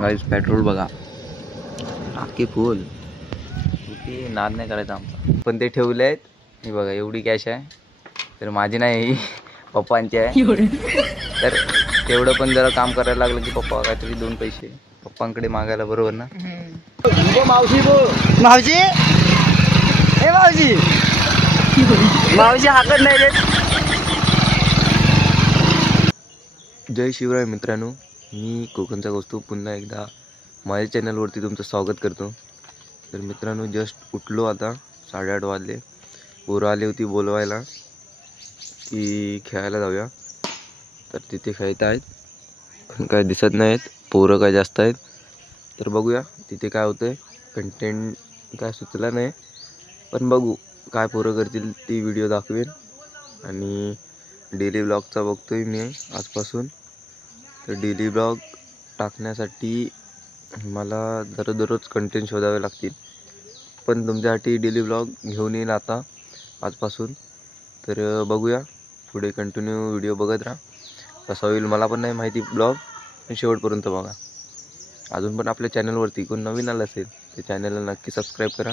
गाईस petrol बघा, टाकी फुल. किती नाद नाही करायचा आमचा, पण ते ठेवले आहेत. हे बघा एवढी कॅश आहे, तर माझी नाही पप्पांची आहे. तर तेवढं पण जरा काम करायला लागलं की पप्पा काहीतरी 2 पैसे पप्पांकडे मागायला, बरोबर ना. मावशी मावशी हे मावशी मावशी हाकत नाही रे. जय शिवराय मित्रांनो, मी कोकणचा कौस्तुभ पुन्हा एकदा माझ्या चॅनलवरती तुमचं स्वागत करतो. तर मित्रांनो, जस्ट उठलो आता, 8:30 वाजले. पोरं आली होती बोलवायला की खेळायला जाऊया. तर तिथे खेळत आहेत, पण काय दिसत नाहीत पोरं, काय जास्त आहेत. तर बघूया तिथे काय होतंय. कंटेंट काय सुचला नाही, पण बघू काय पोरं करतील ती व्हिडिओ दाखवेन. आणि डेली ब्लॉगचा बघतोय मी आजपासून. तर डेली ब्लॉग टाकण्यासाठी मला दररोज कंटेंट शोधावे लागतील, पण तुमच्यासाठी डेली ब्लॉग घेऊन येईन आता आजपासून. तर बघूया पुढे कंटिन्यू व्हिडिओ बघत राहा. कसा होईल मला पण नाही माहिती ब्लॉग, पण शेवटपर्यंत बघा. अजून पण आपल्या चॅनलवरती कोण नवीन आलं असेल तर चॅनलला नक्की सबस्क्राईब करा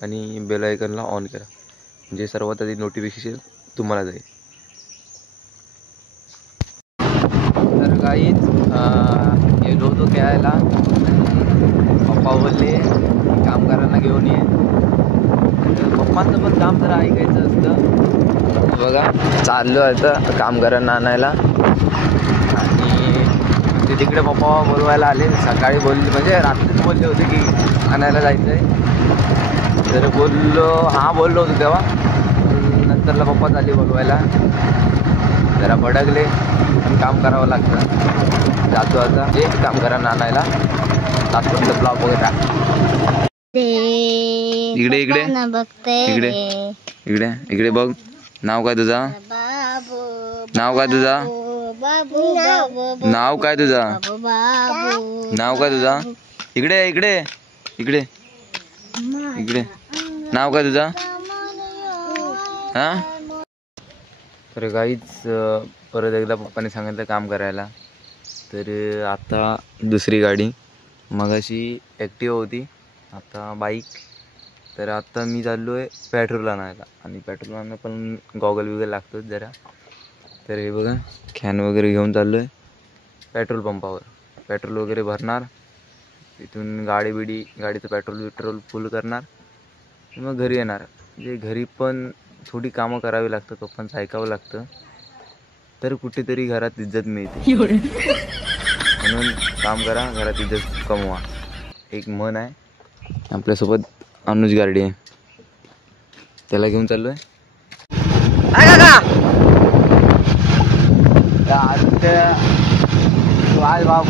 आणि बेल आयकनला ऑन करा, म्हणजे सर्वात आधी नोटिफिकेशन तुम्हाला जाईल. तर गाईच गेलो होतो खेळायला. पप्पा बोलले कामगारांना घेऊन ये. तर पप्पांचं पण काम जरा ऐकायचं असतं. बघा चाललो आता कामगारांना आणायला. आणि ते तिकडे पप्पा बोलवायला आले. सकाळी बोलले, म्हणजे रात्रीच बोलले होते की आणायला जायचं आहे. तर बोललो होतो तेव्हा. नंतरला पप्पा चालले बोलवायला. जरा भडकले, पण काम करावं लागतं. जातो आता जे कामगारांना आणायला. लास्टपर्यंत ब्लॉग वगैरे इकडे इकडे इकडे इकडे इकडे बघ. नाव काय तुझा? नाव काय तुझा? नाव काय तुझा? नाव काय तुझा? इकडे इकडे इकडे इकडे नाव काय तुझा? हा. तर गाईच परत एकदा पप्पाने सांगितलं काम करायला. तर आता दुसरी गाडी, मगाशी ॲक्टिवा होती, आता बाईक. तर आता मी चाललो आहे पेट्रोल आणायला. आणि पेट्रोल आणायला पण गॉगल वगैरे लागतोच जरा. तर हे बघा कॅन वगैरे घेऊन चाललो आहे पेट्रोल पंपावर. पेट्रोल वगैरे भरणार, तिथून गाडीचं पेट्रोल फुल करणार, मग घरी येणार. म्हणजे घरी पण थोडी कामं करावी लागतं, पप्पांचं ऐकावं लागतं, तर कुठेतरी घरात इज्जत मिळते. म्हणून काम करा, घरात इज्जत कमवा, एक मन आहे. आपल्यासोबत अनुज गार्डी आहे, त्याला घेऊन चाललोय.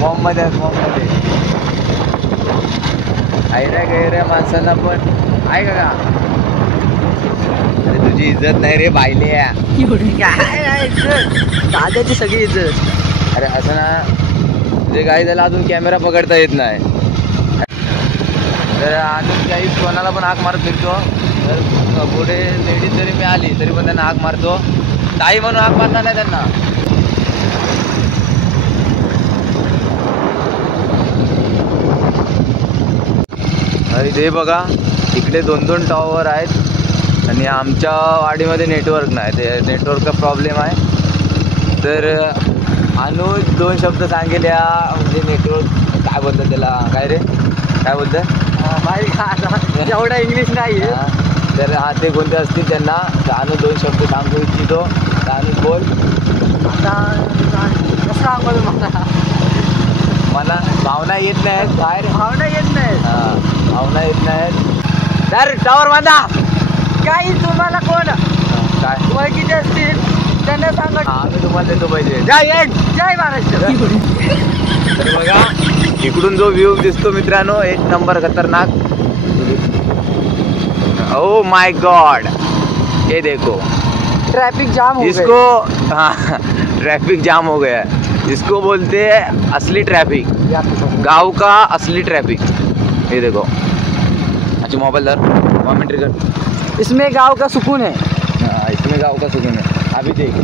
बॉम्बमध्ये ऐऱ्या गैऱ्या माणसांना पण आहे का? अरे तुझी इज्जत नाही रे बायले. दादाची सगळी इज्जत. अरे असं ना, जे काय झालं अजून कॅमेरा पकडता येत नाही. तर अजून काही कोणाला पण हाक मारत फिरतो. तर पुढे लेडीज जरी मी आली तरी पण त्यांना हाक मारतो. ताई म्हणून हाक मारणार नाही त्यांना. अरे ते बघा इकडे 2-2 टॉवर आहेत आणि आमच्या वाडीमध्ये नेटवर्क नाही. ते नेटवर्कचा प्रॉब्लेम आहे. तर अनुज 2 शब्द सांगेल या, म्हणजे नेटवर्क काय बोलतात त्याला, काय रे काय बोलतात एवढा इंग्लिश नाही आहे. तर ते कोणते असतील त्यांना. तर अनुज 2 शब्द सांगू इच्छितो. तर अनुज बोल. मला भावना येत नाहीत बाहेर, भावना येत नाही. भावना येत नाहीत. तर टावर बांधा. काही तुम्हाला कोण काय ओळखीचे असतील त्यांना सांगा, आम्ही तुम्हाला देतो पाहिजे. जय महाराष्ट्र. तर बघा इकडून जो व्ह्यू दिसतो मित्रांनो, 1 नंबर खतरनाक. ओ माय गॉड, ये देखो ट्रैफिक जाम हो इसको. हाँ, ट्रैफिक जाम हो गया. इसको बोलते हैं असली ट्रैफिक, गांव का असली ट्रैफिक. ये देखो. अच्छा मोबाइल दर 1 मिनट कर. इसमें गांव का सुकून है. हाँ, इसमें गांव का सुकून है. अभी देख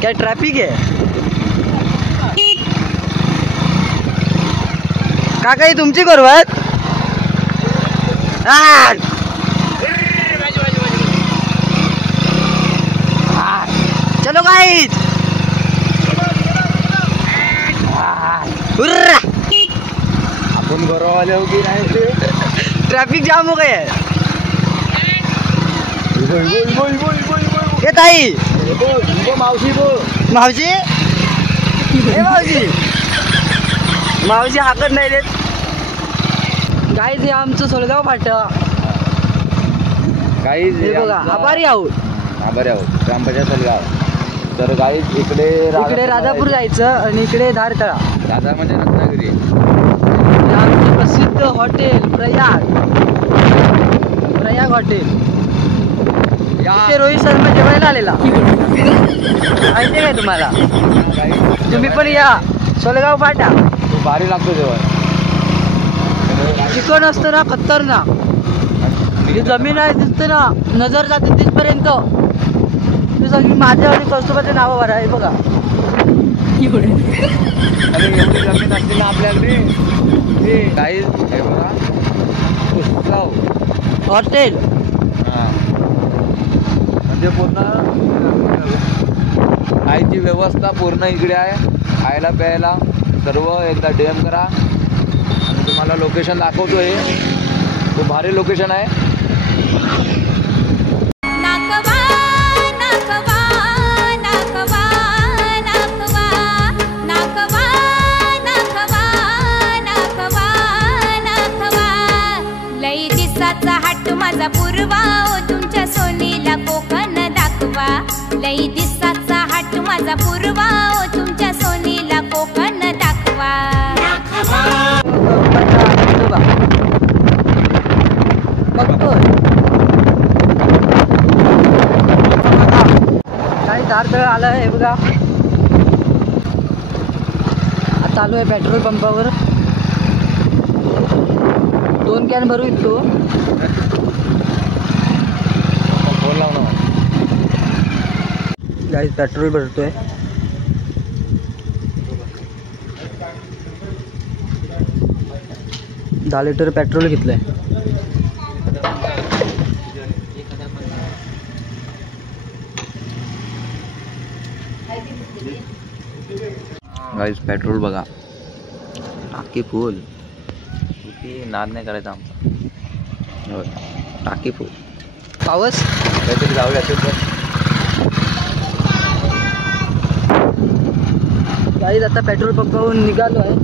क्या ट्रैफिक है. काका ही तुमची गुरवत चलो गाईज आपण बरोबर आले हो की नाही ट्रॅफिक जाम हो गए ये ताई मावशी बो मावशी ए मावशी मावशी हाकत नाही देत गाईज हे आमचं सोलगाव फाटा काही हे बघा आभारी आहोत आभारी आहोत ग्रामपंचायत सलगाव. तर काही इकडे इकडे राजापूर जायचं आणि इकडे धारतळा. राजा म्हणजे रत्नागिरी. हे आमचे प्रसिद्ध हॉटेल प्रयाग हॉटेल. इथे रोहित शर्मा जेवायला आलेला माहिती काय तुम्हाला. तुम्ही पण या सोलगाव फाटा. भारी लागतो जेवण. चिकन असतं ना खतरनाक. ही जमीन आहे दिसते ना नजर जाते तिथपर्यंत. ते सगळी माझ्या आणि कौस्तुभाचे नावं भरा आहे बघा. अरे एवढी जमीन असते ना आपल्याकडे. काही हे बघा पुष्कळ हॉटेल. म्हणजे पूर्ण खायची व्यवस्था पूर्ण इकडे आहे. खायला प्यायला सर्व एकदा DM करा आणि तुम्हाला लोकेशन दाखवतोय. खूप भारी लोकेशन आहे. नाकवा नाकवा नाकवा नाकवा नाकवा नाकवा नाकवा नाकवा लई दिसाचा हाट माझा पूर्वा ओ तुमच्या सोनीला कोकण दाखवा. लई दिसाचा हाट माझा पूर्वा ओ तुमच्या सोनीला कोकण दाखवा. बघतोय काही धारतळ आलं आहे बघा. चालू आहे पेट्रोल पंपावर. 2 कॅन भरू इच्छो. गाईज पेट्रोल भरतोय. दहा लिटर पेट्रोल घेतलंय. गाईस पेट्रोल बघा टाकी फुल. किती नाद नाही करायचा आमचा. हो टाकी फुल. पावस काहीतरी जाऊया ते पण. गाईज आता पेट्रोल पंपावरून निघालो आहे.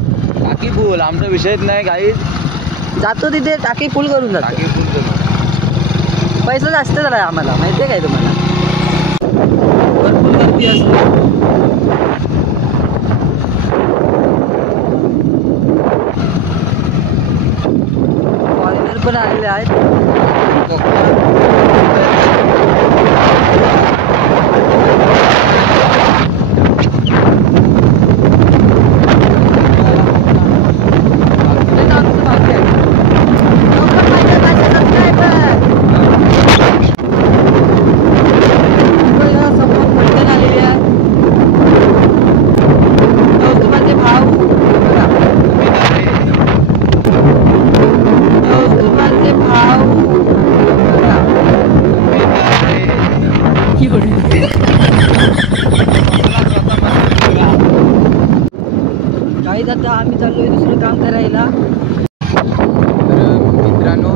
टाकी फुल आमचा विषयच नाही. गाईज जातो तिथे टाकी फुल करून जातो. टाकी फुल करू. पैसा जास्त झाला आम्हाला माहिती आहे काय तुम्हाला. भरपूर गर्दी असते. फॉरेनर पण आलेले आहेत. गाईज आता आम्ही चाललोय दुसरं काम करायला. तर मित्रांनो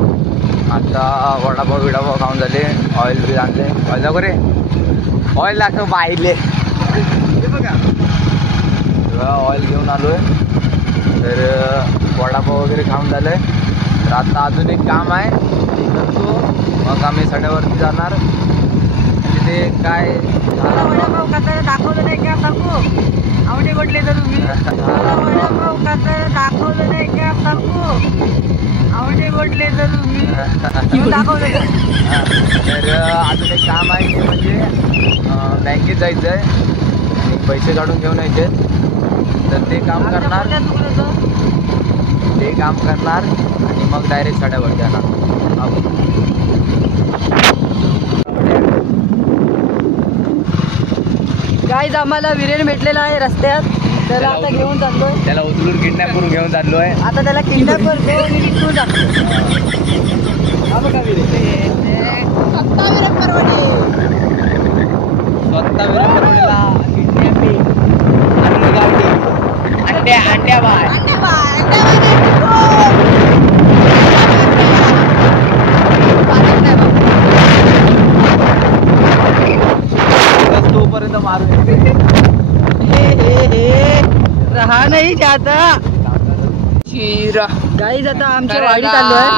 आता वडापाव बिडापाव खाऊन झाले. ऑइल बी आणले. ऑइल दाखव रे. ऑइल दाखव बाईले. ऑइल घेऊन आलोय. तर वडापाव वगैरे खाऊन झालंय. तर आता अजून एक काम आहे ते करतो. मग आम्ही सड्यावरती जाणार. तिथे काय मला वडापाव खाताना दाखवलं नाही का सांगू. आवडे म्हटले तर तुम्ही मला वडापाव खाताना दाखवलं नाही का सांगू. आवडे म्हटले तर तुम्ही दाखवलं का. तर अजून एक काम आहे ते म्हणजे बँकेत जायचं आहे. पैसे काढून घेऊन यायचे. तर ते काम करणार. ते काम करणार आणि मग डायरेक्ट सड्यावर जाणार. गाईज आम्हाला विरेन भेटलेला आहे रस्त्यात. त्याला आता घेऊन चाललोय. त्याला उचलून किडनॅप करून घेऊन चाललोय. आता त्याला किडनॅप करतो आणि विकून टाकतो. स्वतः विराट परवडेला किडनॅपिंग अंड्या बाय तोपर्यंत मारू रहा नाही जाता. शिरा गाईज आता आमच्या वाडी चाललोय.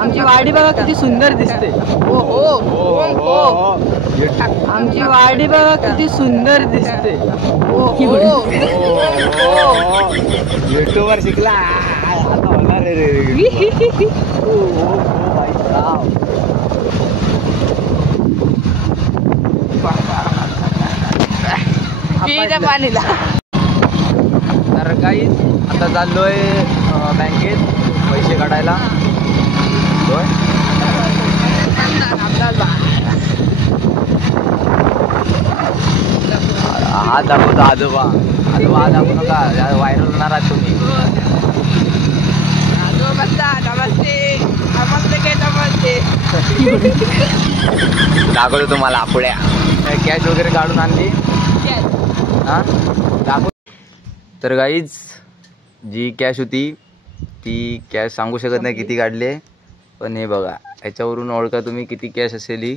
आमची वाडी बघा किती सुंदर दिसते. आमची वाडी बघा किती सुंदर दिसते. युट्यूबवर शिकला आता होणार रे. पाणीला तर काही आता चाललोय बँकेत पैसे काढायला. हा दाखवतो आजोबा आजोबा दाखवू नका व्हायरल होणार आहात तुम्ही. दाखवतो तुम्हाला आपुड्या कॅश वगैरे काढून आणली. हा दाखव. तर गाईज जी कॅश होती ती कॅश सांगू शकत नाही किती काढले, पण हे बघा ह्याच्यावरून ओळखा तुम्ही किती कॅश असेल ही.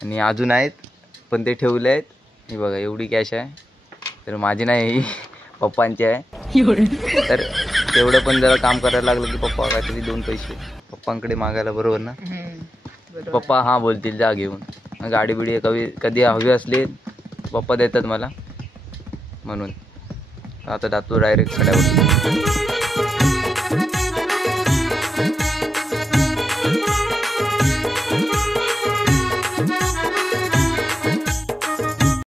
आणि अजून आहेत पण ते ठेवले आहेत. हे बघा एवढी कॅश आहे. तर माझी नाही ही पप्पांची आहे. तर तेवढं पण जरा काम करायला लागलं की पप्पा काहीतरी 2 पैसे पप्पांकडे मागायला बरोबर ना. पप्पा हां बोलतील जा घेऊन. गाडी बिडी कधी हवी असली पप्पा देतात मला म्हणून. आता जातो डायरेक्ट सड्यावर.